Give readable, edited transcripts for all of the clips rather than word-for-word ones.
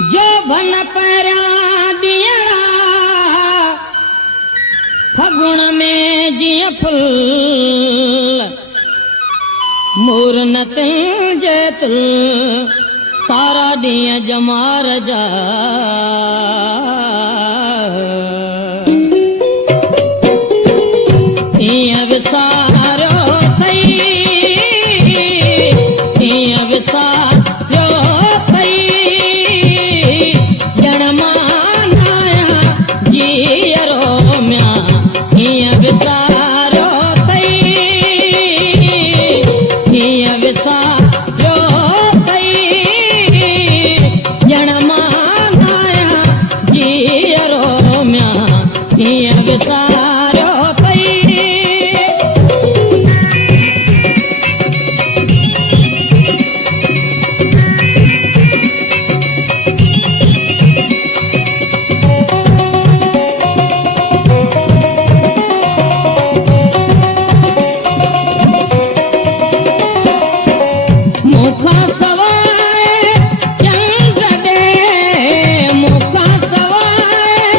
जो भन परा दियड़ा फगुण में जिया फुल मोर नतिन जैतुल सारा दिया जमार जा इया विसारो थई इया विसारो थई जणमानाया जीअरो म्या इया विसारो थई इया विसारो थई जणमानाया जीअरो म्या इया विसारो थई मुखा सवाए चंद्र दे मुखा सवाए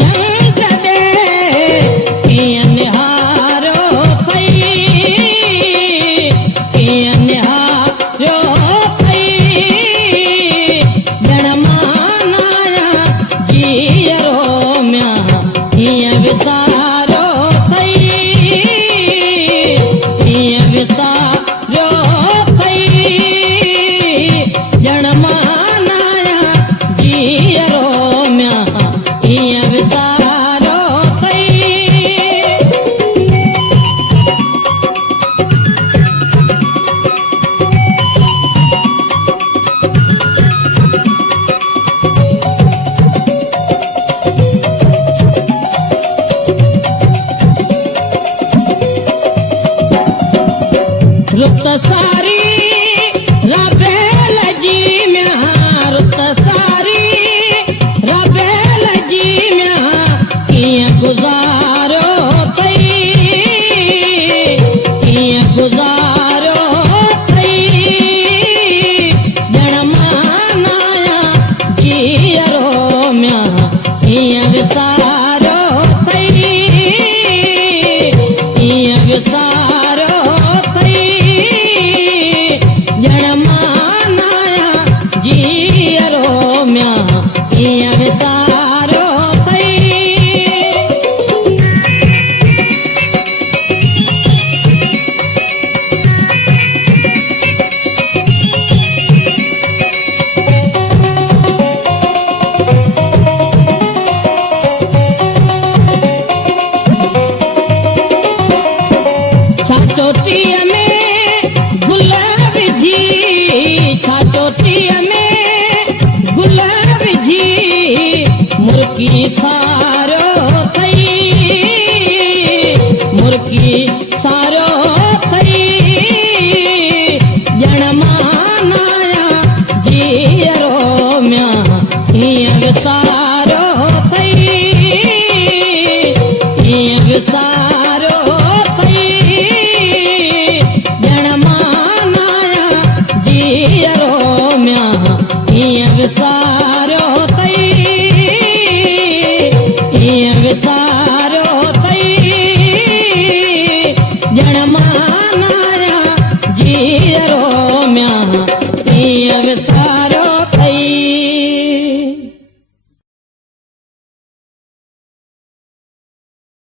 चंद्र दे किया निहारो थई किया निहारो थई जणमानाया जीअरो म्या किया विसारो थई किया विसारो जणमानाया जीअरो म्या इया विसारो थई रुत सारी रबेल जी म्या रुत सारी रबेल जी म्या किया गुजारो थई किया गुजारो थई जणमानाया जीअरो म्या इया विसारो थई इया विसारो थई जणमानाया जीअरो म्या इया विसारो थई छाचोटीअ में गुलाब जी छाचोटीअ में गुलाब जी मुर्की सारो थई मुर्की सारो थई जणमानाया जीअरो म्या इया विसारो थई इया विसारो थई जणमानाया जीअरो म्या इया विसारो थई इया विसारो